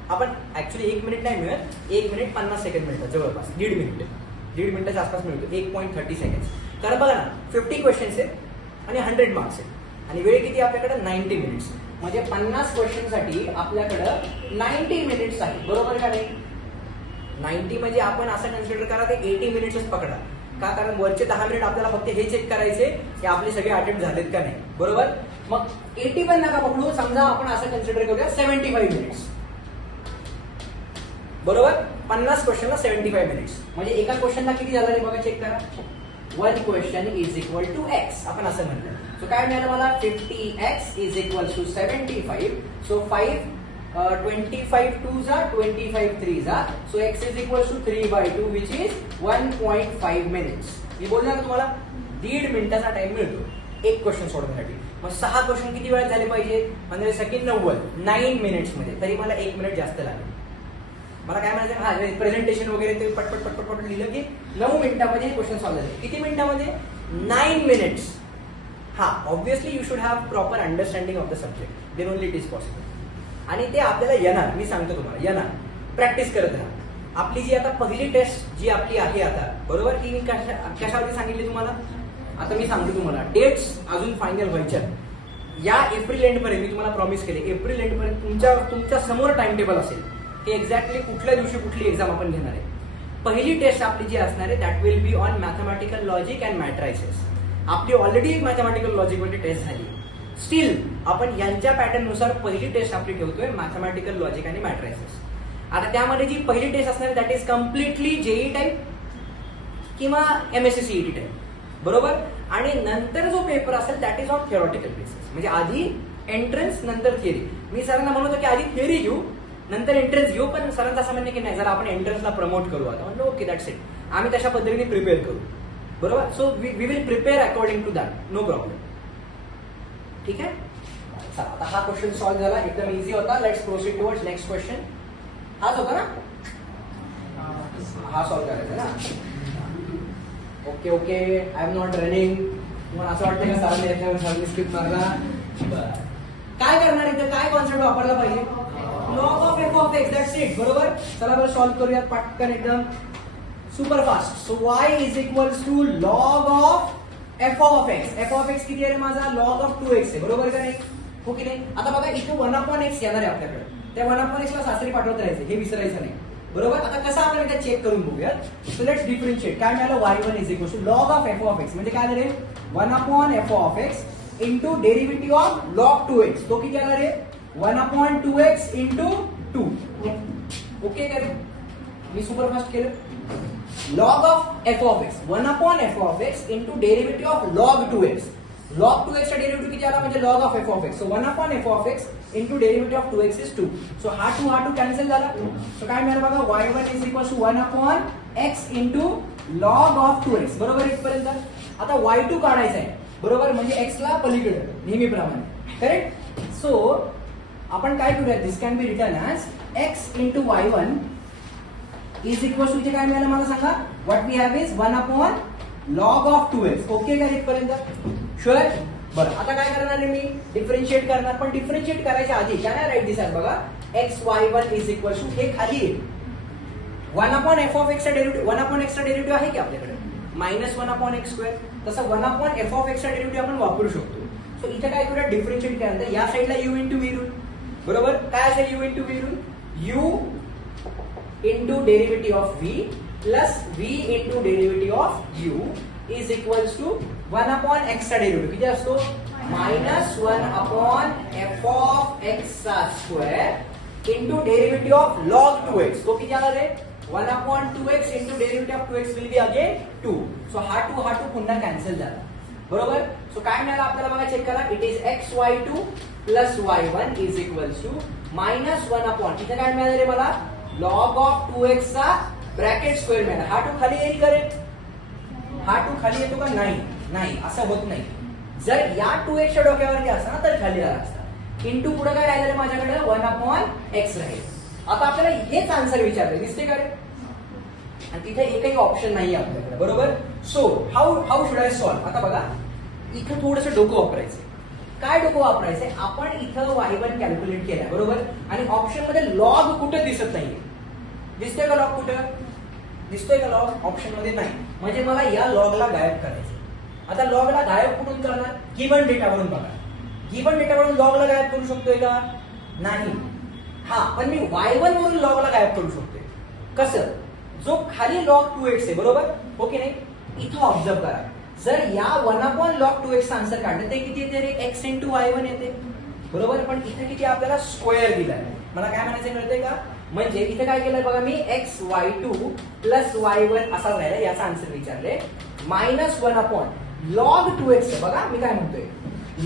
आपण ऍक्च्युली 1 मिनिट नाही मिळत, 1 मिनिट 50 सेकंड मिळतात, जवळपास 1.5 मिनिटाच्या आसपास मिळतो, 1.30 सेकंड. कारण बघा ना, 50 क्वेश्चन्स आहेत आणि 100 मार्क्स आहेत आणि वेळ किती आपल्याकडे? 90 मिनिट्स. म्हणजे 50 क्वेश्चनसाठी आपल्याकडं 90 मिनिट्स आहेत, बरोबर का नाही? 90 म्हणजे आपण असं कन्सिडर करा ते 80 मिनिट्सच पकडा. का? कारण वरचे 10 मिनिट आपल्याला फक्त हे चेक करायचे की आपले सगळे अटेम्प्ट झालेत का नाही, बरोबर. मग 80 पण नका पकडू, समजा आपण असं कन्सिडर करूया 75 मिनिट्स, बरोबर. 50 क्वेश्चनला 75 मिनिट्स म्हणजे एका क्वेश्चनला किती झालं रे बघा, चेक करा. 1 question is equal to x, आपण असं म्हणलं. सो काय मिळालं मला? 50x is equal to 75. So 5 25 2 जा 25 3 जा. So x is equal to 3/2 which is 1.5 minutes. मी बोललो ना तुम्हाला 1.5 मिनिटाचा टाइम मिळतो एक क्वेश्चन सोडवण्यासाठी. मग 6 क्वेश्चन किती वेळात झाले पाहिजे? म्हणजे सेकंड 9 मिनिट्स मध्ये. तरी मला 1 मिनिट जास्त लागेल. मला काय म्हणायचं, हा प्रेझेंटेशन वगैरे ते पटपट पटपट पटपट लिहिलं की 9 मिनिटांमध्ये हे क्वेश्चन सॉल्व्ह झाले. किती मिनिटांमध्ये? 9 मिनिट्स. हा obviously you should have proper understanding of the subject, then only it is possible. आणि ते आपल्याला येणार, मी सांगतो तुम्हाला येणार. प्रॅक्टिस करत राहा. आपली जी आता पहिली टेस्ट जी आपली आहे आता, बरोबर, ती मी कशावरती सांगितली तुम्हाला? आता मी सांगतो तुम्हाला, डेट्स अजून फायनल व्हायच्या. या एप्रिल एंड पर्यंत मी तुम्हाला प्रॉमिस केले, एप्रिल एंड पर्यंत तुमच्या समोर टाइम टेबल असेल की एक्झॅक्टली कुठल्या दिवशी कुठली एक्झाम आपण घेणार आहे. पहिली टेस्ट आपली जी असणार आहे that will be on mathematical logic and मॅट्रायसिस. आपली ऑलरेडी मॅथमॅटिकल लॉजिक वरती टेस्ट झाली. स्टील आपण यांच्या पॅटर्न नुसार पहिली टेस्ट आपली ठेवतोय मॅथमॅटिकल लॉजिक आणि मॅट्रायसिस. आता त्यामध्ये जी पहिली टेस्ट असणार that is completely JEE type किंवा एमएससीईटी टाईप. बरोबर. आणि नंतर जो पेपर असेल that is on theoretical basis, म्हणजे आधी एंट्रन्स नंतर थिअरी. मी सरांना म्हणत होतो की आधी थिअरी घेऊ नंतर एंट्रन्स घेऊ, पण सरांचं असं म्हणणं की नाही, जरा आपण एंट्रन्सला प्रमोट करू. आता म्हणलं ओके दॅट्स इट, आम्ही तशा पद्धतीने प्रिपेअर करू. बरोबर. So we will prepare according to that, no problem. ठीक आहे. चला आता हा क्वेश्चन सॉल्व्ह झाला, एकदम इझी होता. Let's proceed towards next question. हाच होता ना, हा सॉल्व्ह करायचा ना. Okay okay, I am not running. तुम्हाला असं वाटतं का सरांनी स्किप मारला? काय करणार इथं, काय कॉन्सेप्ट वापरला पाहिजे? Log of F of x, that's it. बरोबर. चला बरं सॉल्व्ह करूयात पटकन एकदम super fast. So y is equals to log of F of x. F of x किती आहे माझा? लॉग ऑफ 2x आहे. बरोबर का नाही? हो की नाही? आता बघा इथे 1/x येणार आहे आपल्याकडे, त्या 1/x ला सासरी पाठवत राहायचं, हे विसरायचं नाही. बरोबर. आता कसं आपण इथे चेक करून बघूयात. So let's differentiate. काय मिळालं? y1 is equal to log of F of x, म्हणजे काय झाले 1/f of x into derivative of log 2x. तो किती येणार आहे? 1/2x into 2. ओके का रे? मी सुपर फास्ट केलं. Log of F of x 1/f of x into derivative of log 2x. Log 2x चा डेरिव्हेटिव्ह किती आला? म्हणजे log of F of x. So 1/f of x into derivative of 2x is 2. So हा 2 cancel झाला. So काय मिळालं बघा? y1 is equal to 1/x into log of 2x. बरोबर इथपर्यंत. आता y2 काढायचा आहे. बरोबर, म्हणजे x ला पलीकडे नेहमीप्रमाणे. करेक्ट. सो आपण काय करूया? This can be written as x into y1 is equal to, इथे काय मिळालं मला सांगा? What we have is 1/log of 2x. Okay का इथपर्यंत? शुअर. बरं, आता काय करणार आहे मी? डिफरन्शिएट करणार. पण डिफरन्शिएट करायच्या आधी काय नाही राईट दिसाल बघा, x y1 is equal to, हे खाली आहे 1/f ऑफ एक्स चा डेरिव्हेटिव्ह. 1/x चा डेरिव्हेटिव्ह आहे की आपल्याकडे -1/x². तसं 1/f ऑफ एक्स चा डेरिव्हेटिव्ह आपण वापरू शकतो. सो इथे काय करूया? डिफरन्शिएट केल्यानंतर या साईडला u इंटू v रूल. बरोबर. काय असेल u into v rule? u into derivative of v plus v into derivative of u is equals to 1/x चा डेरिव्हेटिव्ह किती असतो? -1/f ऑफ x चा square into derivative of log 2x. तो किती आला रे? 1/2x into derivative of 2x will be again 2. So हा 2 पुन्हा कॅन्सल झाला. बरोबर. सो काय मिळालं आपल्याला बघा, चेक करा. It is xy2 plus y1 is equals to -1/, इथे काय मिळालं रे मला? लॉग ऑफ 2x चा ब्रॅकेट स्क्वेअर मिळाला. हा 2 खाली येईल करे? हा 2 खाली येतो का? नाही, नाही, असं होत नाही. जर या 2x च्या डोक्यावरती असता ना तर खाली आला असता. इंटू पुढे काय राहिलं माझ्याकडे? 1/x राहील. आता आपल्याला हेच आन्सर विचारले, दिसते का रे? आणि तिथे एकही ऑप्शन नाही आपल्याकडे. बरोबर. So how should I solve? आता बघा इथं थोडंसं डोकं वापरायचं. काय डोकं वापरायचंय? आपण इथं y1 कॅल्क्युलेट केलाय. बरोबर. आणि ऑप्शन मध्ये लॉग कुठे दिसत नाहीये. दिसतोय का लॉग? कुठं दिसतोय का लॉग? ऑप्शन मध्ये नाही. म्हणजे मला या लॉगला गायब करायचं. आता लॉगला गायब कुठून करणार? गिवन डेटावरून बघा. गिवन डेटावरून लॉगला गायब करू शकतोय का? नाही. हा, पण मी y1 वरून लॉगला गायब करू शकतोय. कसं? जो खाली log 2x आहे. बरोबर. हो की नाही? इथं ऑब्झर्व करा. जर या 1/log 2x चा आन्सर काढलं ते किती येते रे? x इंटू y1 येते. बरोबर. पण इथे किती आपल्याला स्क्वेअर दिलाय. मला काय म्हणायचं कळतंय का? म्हणजे इथे काय केलंय बघा मी, xy2 प्लस y1 असा राहिला. याचा आन्सर विचारले -1/log 2x. बघा मी काय म्हणतोय,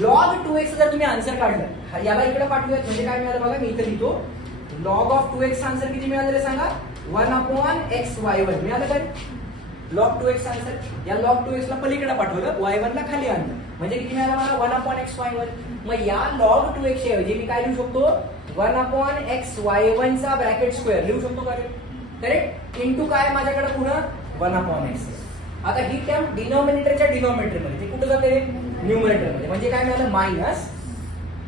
log 2x जर तुम्ही आन्सर काढलं, याला इकडे पाठवूयात. म्हणजे काय मिळालं बघा, मी इथे लिहितो log ऑफ 2x आन्सर किती मिळालं सांगा? 1/xy1 मिळालं काय? log 2x answer. या log 2x ला पलीकडे पाठवलं, y1 ला खाली आणलं. म्हणजे किती मिळालं मला? 1/xy1. मग या log 2x ऐवजी मी काय लिहू शकतो? 1/xy1 चा ब्रॅकेट स्क्वेअर लिहू शकतो का रे? करेक्ट. इंटू काय माझ्याकडे पुन्हा 1/x. आता ही टर्म डिनॉमिनेटरच्या डिनॉमिनेटर मध्ये, ते कुठे जाते? न्यूमरेटर मध्ये. म्हणजे काय मिळालं? मायनस,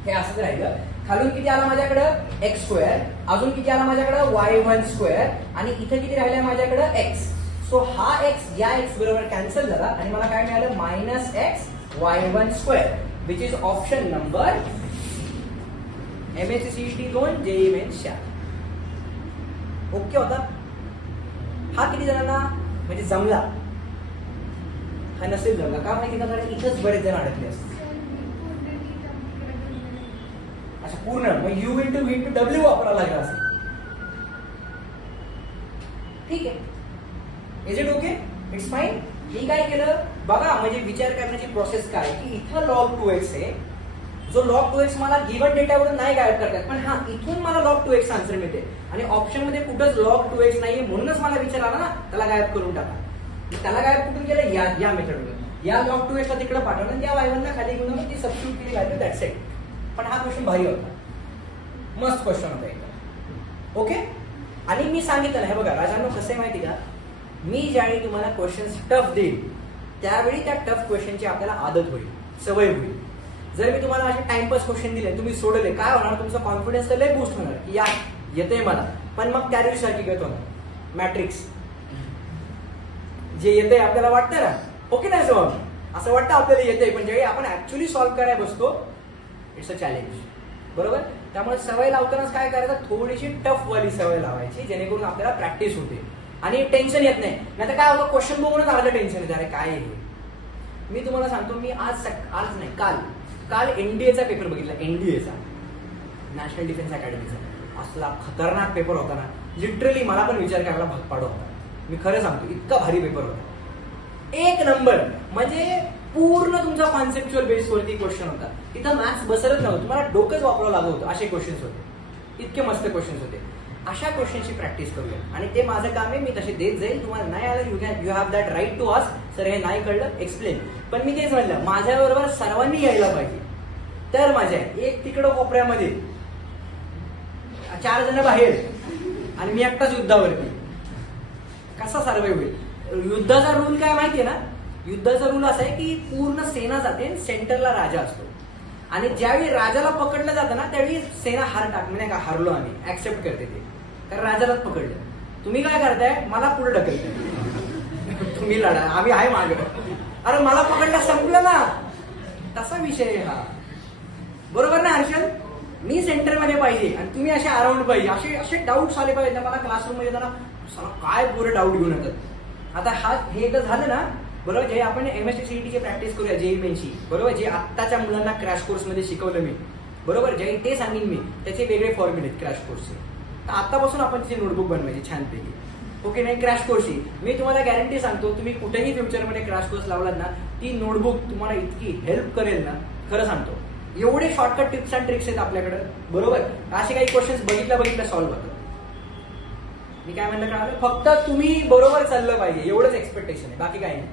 हे असंच राहिलं. खालून किती आला माझ्याकडं? x square. अजून किती आला माझ्याकडं? y1 square. आणि इथे किती राहिलंय माझ्याकडं? x. सो हा x या x बरोबर कॅन्सल झाला आणि मला काय मिळालं? -x y1 square, which is option number MSc 2 JEE Mains 4. Okay होता? हा किती जणांना म्हणजे जमला? हा नसेल जमला. का माहिती का? कारण इथंच बरेच जण अडकले असतात. अच्छा, पूर्ण मग u into v into w वापरायला लागला असेल. ठीक आहे. Is it okay? It's fine. मी काय केलं? बघा म्हणजे विचार करण्याची प्रोसेस काय की इथं log 2x आहे, जो log 2x मला गिवन डेटावरून नाही गायब करतात, पण हा इथून मला log 2x आन्सर मिळते आणि ऑप्शन मध्ये कुठंच log 2x नाहीये, म्हणूनच मला विचार आला ना त्याला गायब करून टाका. त्याला गायब कुठून केलं, या मेथडवर या log 2x ला तिकडे पाठवलं आणि त्या y1 ला खाली घेऊन ती सबस्टिट्यूट केली व्हॅल्यू, दॅट्स इट. पण हा क्वेश्चन भारी होता, मस्त क्वेश्चन होता एकदम. ओके. आणि मी सांगितलं ना, हे बघा राजांनो कसं आहे माहिती का, मी ज्यावेळी तुम्हाला क्वेश्चन्स टफ देईल त्यावेळी त्या टफ क्वेश्चनची आपल्याला आदत होईल, सवय होईल. जर मी तुम्हाला असे टाइमपास क्वेश्चन दिले, तुम्ही सोडले, काय होणार, तुमचा कॉन्फिडन्स तर लय बूस्ट होणार की या येतंय मला, पण मग त्या दिवशी हकीकत होणार मॅट्रिक्स जे येतंय आपल्याला वाटतं ना, ओके नाही असं वाटतं आपल्याला येतंय, पण ज्यावेळी आपण ऍक्च्युअली सॉल्व्ह करायला बसतो इट्स अ चॅलेंज. बरोबर. त्यामुळे सवय लावतानाच काय करायचं, थोडीशी टफ वाली सवय लावायची जेणेकरून आपल्याला प्रॅक्टिस होते आणि टेन्शन येत नाही. नाही तर काय होतं, क्वेश्चन बघूनच अर्ध टेन्शन येते, अरे काय आहे. मी तुम्हाला सांगतो, मी आज नाही काल एनडीएचा पेपर बघितला, एनडीएचा नॅशनल डिफेन्स अकॅडमीचा. असला खतरनाक पेपर होता ना, लिटरली मला पण विचार करायला भाग पाडत होता. मी खरं सांगतो, इतका भारी पेपर होता, एक नंबर. म्हणजे पूर्ण तुमचा कॉन्सेप्च्युअल बेसवरती क्वेश्चन होता, तिथं मॅथ्स बसतच नव्हतं, तुम्हाला डोकंच वापरावं लागत होतं, असे क्वेश्चन्स होते, इतके मस्त क्वेश्चन्स होते. अशा क्वेश्चनची प्रॅक्टिस करूया आणि ते माझं काम आहे, मी तसे देत जाईल. तुम्हाला नाही आलं, you have that right to ask, sir हे नाही कळलं एक्सप्लेन. पण मी तेच म्हणलं, माझ्याबरोबर सर्वांनी यायला पाहिजे तर मजा आहे. एक तिकडं कोपऱ्यामध्ये 4 जण बाहेर आणि मी एकटाच युद्धावरती, कसा सर्व्हाइव्ह होईल. युद्धाचा रूल काय माहितीये ना, युद्धाचा रूल असा आहे की पूर्ण सेना जाते, सेंटरला राजा असतो आणि ज्यावेळी राजाला पकडलं जातं ना त्यावेळी सेना म्हणजे का हरलो आम्ही ऍक्सेप्ट करते ते, कारण राजालाच पकडलं. तुम्ही काय करताय, मला पुढे ढकलताय, तुम्ही लढा, आम्ही आहे मागे. अरे मला पकडलं, संपलं ना, तसा विषय आहे हा. बरोबर ना हर्षल, मी सेंटरमध्ये पाहिजे आणि तुम्ही असे अराउंड पाहिजे. असे डाऊट्स आले पाहिजे मला क्लासरूम मध्ये जाताना, काय पुरे डाऊट घेऊन येतात. आता हे तर झालं ना, बरोबर. जे आपण MSc-CET प्रॅक्टिस करूया, JEE मेन्सची, बरोबर. जे आत्ताच्या मुलांना क्रॅश कोर्समध्ये शिकवलं मी, बरोबर, जे ते सांगेन मी, त्याचे वेगळे फॉर्म्युले आहेत क्रॅश कोर्सचे. तर आतापासून आपण तिची नोटबुक बनवायची छानपैकी, ओके नाही. क्रॅश कोर्सची मी तुम्हाला गॅरंटी सांगतो, तुम्ही कुठेही फ्युचरमध्ये क्रॅश कोर्स लावलात ना, ती नोटबुक तुम्हाला इतकी हेल्प करेल ना, खरं सांगतो. एवढे शॉर्टकट टिप्स अँड ट्रिक्स आहेत आपल्याकडे, बरोबर. असे काही क्वेश्चन्स बघितल्या सॉल्व्ह होतात. मी काय म्हणलं कळालं, फक्त तुम्ही बरोबर चाललं पाहिजे, एवढंच एक्सपेक्टेशन आहे, बाकी काही नाही.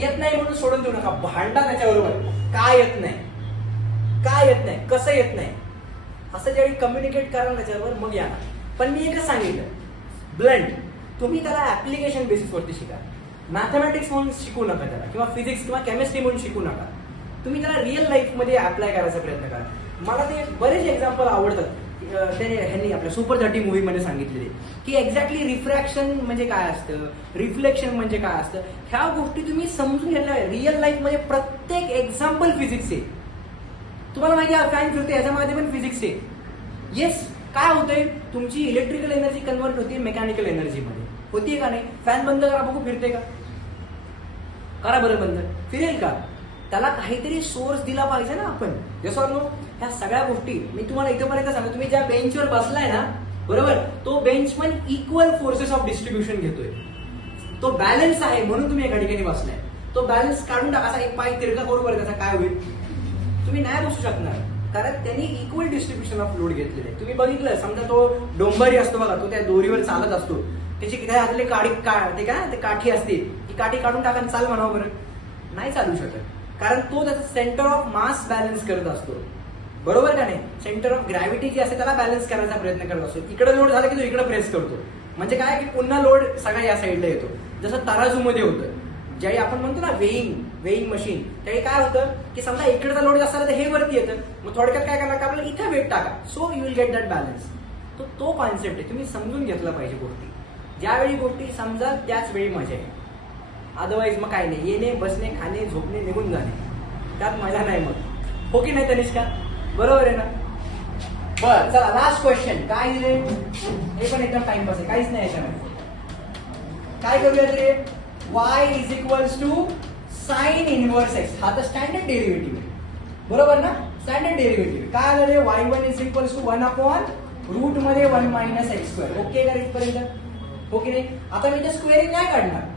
येत नाही म्हणून सोडून देऊ नका, भांडा त्याच्याबरोबर, काय येत नाही, कसं येत नाही, असं ज्यावेळी कम्युनिकेट करा त्याच्यावर, मग या. पण मी एकच सांगितलं, ब्लंट, तुम्ही त्याला ऍप्लिकेशन बेसिसवरती शिका. मॅथमॅटिक्स म्हणून शिकू नका त्याला, किंवा फिजिक्स किंवा केमिस्ट्री म्हणून शिकू नका. तुम्ही त्याला रिअल लाईफमध्ये अप्लाय करायचा प्रयत्न करा. मला ते बरेच एक्झाम्पल आवडतात, ह्यांनी आपल्या सुपर 30 मूव्हीमध्ये सांगितलेले की एक्झॅक्टली रिफ्रॅक्शन म्हणजे काय असतं, रिफ्लेक्शन म्हणजे काय असतं, ह्या गोष्टी तुम्ही समजून घेतल्या. रिअल लाईफमध्ये प्रत्येक एक्झाम्पल फिजिक्स आहे. तुम्हाला माहिती आहे फॅन फिरते, याच्यामध्ये पण फिजिक्स आहे. येस, काय होतंय, तुमची इलेक्ट्रिकल एनर्जी कन्वर्ट होते मेकॅनिकल एनर्जीमध्ये, होतीये का नाही. फॅन बंद करा बघू, फिरते का, करा बरं बंद, फिरेल का. त्याला काहीतरी सोर्स दिला पाहिजे ना आपण. जसं ह्या सगळ्या गोष्टी मी तुम्हाला इथपर्यंत सांगतो, तुम्ही ज्या बेंचवर बसलाय ना, बरोबर, तो बेंच पण इक्वल फोर्सेस ऑफ डिस्ट्रीब्युशन घेतोय, तो बॅलन्स आहे म्हणून तुम्ही एका ठिकाणी बसलाय. तो बॅलन्स काढून टाका, असा एक पाय तिरका करू बरं, त्याचा काय होईल, तुम्ही नाही बसू शकणार, कारण त्यांनी इक्वल डिस्ट्रीब्युशन ऑफ लोड घेतलेले आहे. तुम्ही बघितलं, समजा तो डोंबारी असतो बघा, तो त्या दोरीवर चालत असतो, त्याची हातले ते काय ते काठी असते, ती काठी काढून टाका चाल म्हणावं बरं, नाही चालू शकत, कारण तो त्याचा सेंटर ऑफ मास बॅलन्स करत असतो, बरोबर का नाही. सेंटर ऑफ ग्रॅव्हिटी जी असते त्याला बॅलन्स करायचा प्रयत्न करत असतो. इकडे लोड झाला की तो इकडे प्रेस करतो, म्हणजे काय की पुन्हा लोड सगळा या साईडला येतो. जसं तराजूमध्ये होतं, ज्यावेळी आपण म्हणतो ना वेईंग मशीन, त्यावेळी काय होतं की समजा इकडचा लोड जास्त तर हे वरती येतं, मग थोडक्यात काय करायला आपल्याला इथे वेट टाका, so you will get that balance. तो कॉन्सेप्ट आहे, तुम्ही समजून घेतला पाहिजे गोष्टी. ज्यावेळी गोष्टी समजा त्याच वेळी मजा आहे, अदरवाईज मग काय नाही, येणे बसणे खाणे झोपणे निघून जाणे, त्यात मजा नाही मग, हो की नाही तनिष्का, बरोबर आहे ना. बर चला, लास्ट क्वेश्चन काय दिले, हे पण एकदम टाइमपास आहे, काहीच नाही याच्यामध्ये. काय करूया तरी, y is equals to sine inverse x, हा तर स्टँडर्ड डेरिव्हेटिव्ह आहे, बरोबर ना. स्टँडर्ड डेरिव्हेटिव्ह काय आलं रे, y1 is equals to 1 upon root मध्ये 1 मायनस x². ओके का इथपर्यंत, ओके नाही. आता मी ते स्क्वेअरिंग नाही काढणार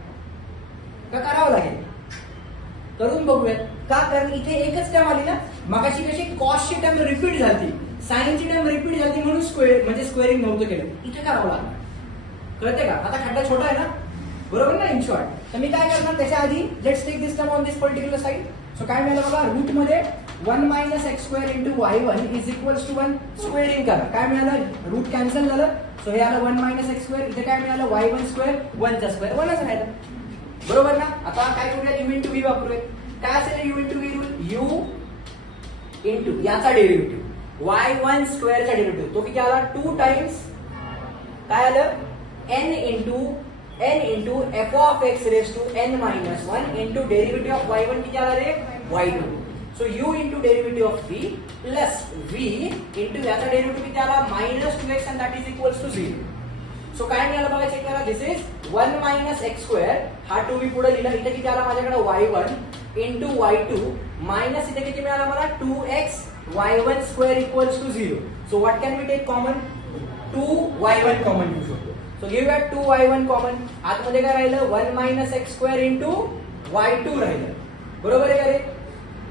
का, करावं लागेल, करून बघूयात का, कारण इथे एकच टर्म आली ना, मगाशी कशी कॉसची टर्म रिपीट झाली, साइनची टर्म रिपीट झाली म्हणून स्क्वेअर म्हणजे स्क्वेअरिंग नव्हतं केलं, इथे करावं लागणार. कळते का? आता खड्डा छोटा आहे ना, बरोबर ना, इन शॉर्ट. तर मी काय करणार त्याच्या आधी, let's take this term on this particular side. So काय मिळालं बघा, रूट मध्ये 1 minus x square into y1 is equals to 1 squaring करा. काय मिळालं, रूट कॅन्सल झालं. सो हे आलं 1 मायनस एक्स स्क्वेअर, इथे काय मिळालं y1 स्क्वेअर, 1 चा स्क्वेअर 1च राहिलं, बरोबर ना. आता काय करूया, u इंटू v वापरूया. काय असेल u into v rule, u into याचा डेरिव्हेटिव्ह y1 स्क्वेअरचा डेरिव्हेटिव्ह, तो किती आला 2 टाइम्स काय आलं n into f of x raise to n minus 1 into derivative of y1 किती आला रे, y2. So u into derivative of v plus v into याचा डेरिव्हेटिव्ह किती आला minus 2x and that is equals to 0. So काय मिळालं बघा, check करा. This is 1 minus x square, हा 2 मी पुढे लिहिला, इथे किती आला माझ्याकडे y1 इंटू y2 मायनस इथे किती मिळाला मला 2x y1 square equals to 0. So what can we take common, 2y1 common घेऊ शकतो. So give that 2y1 common, आतमध्ये काय राहिलं 1 minus x square into y2 राहिलं, बरोबर आहे का रे,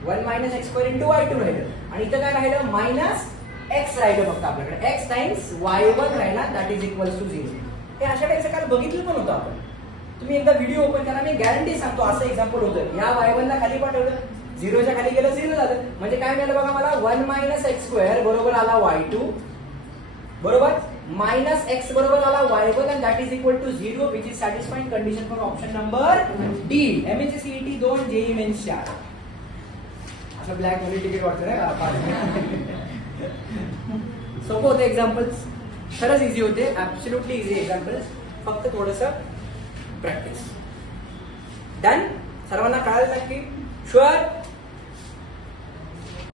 1 minus x square into y2 राहिलं, आणि इथं काय राहिलं मायनस x राहिलं फक्त आपल्याकडे, x टाइम्स y1 राहिला, दॅट इज इक्वल्स टू 0. हे अशा टाइपचं काल बघितलं पण होतं आपण, तुम्ही एकदा व्हिडिओ ओपन करा, मी गॅरंटी सांगतो असं एक्झाम्पल होतं. या y1 ला खाली पाठवलं, 0च्या खाली गेलं 0 झालं, म्हणजे काय मिळालं बघा मला 1 मायनस एक्स स्क्वेअर बरोबर आला y2 बरोबर, मायनस एक्स बरोबर आला y1 and that is equal to 0 which is satisfying condition for option number D. MSc CET 2 JEE Mains 4. असं ब्लॅक मध्ये तिकीट वाटतं ना. सोपं होते एक्झाम्पल्स, खरंच इझी होते, ऍब्सोल्युटली इझी एक्झाम्पल्स, फक्त थोडंसं प्रॅक्टिस. डन, सर्वांना कळालं नक्की, शुअर.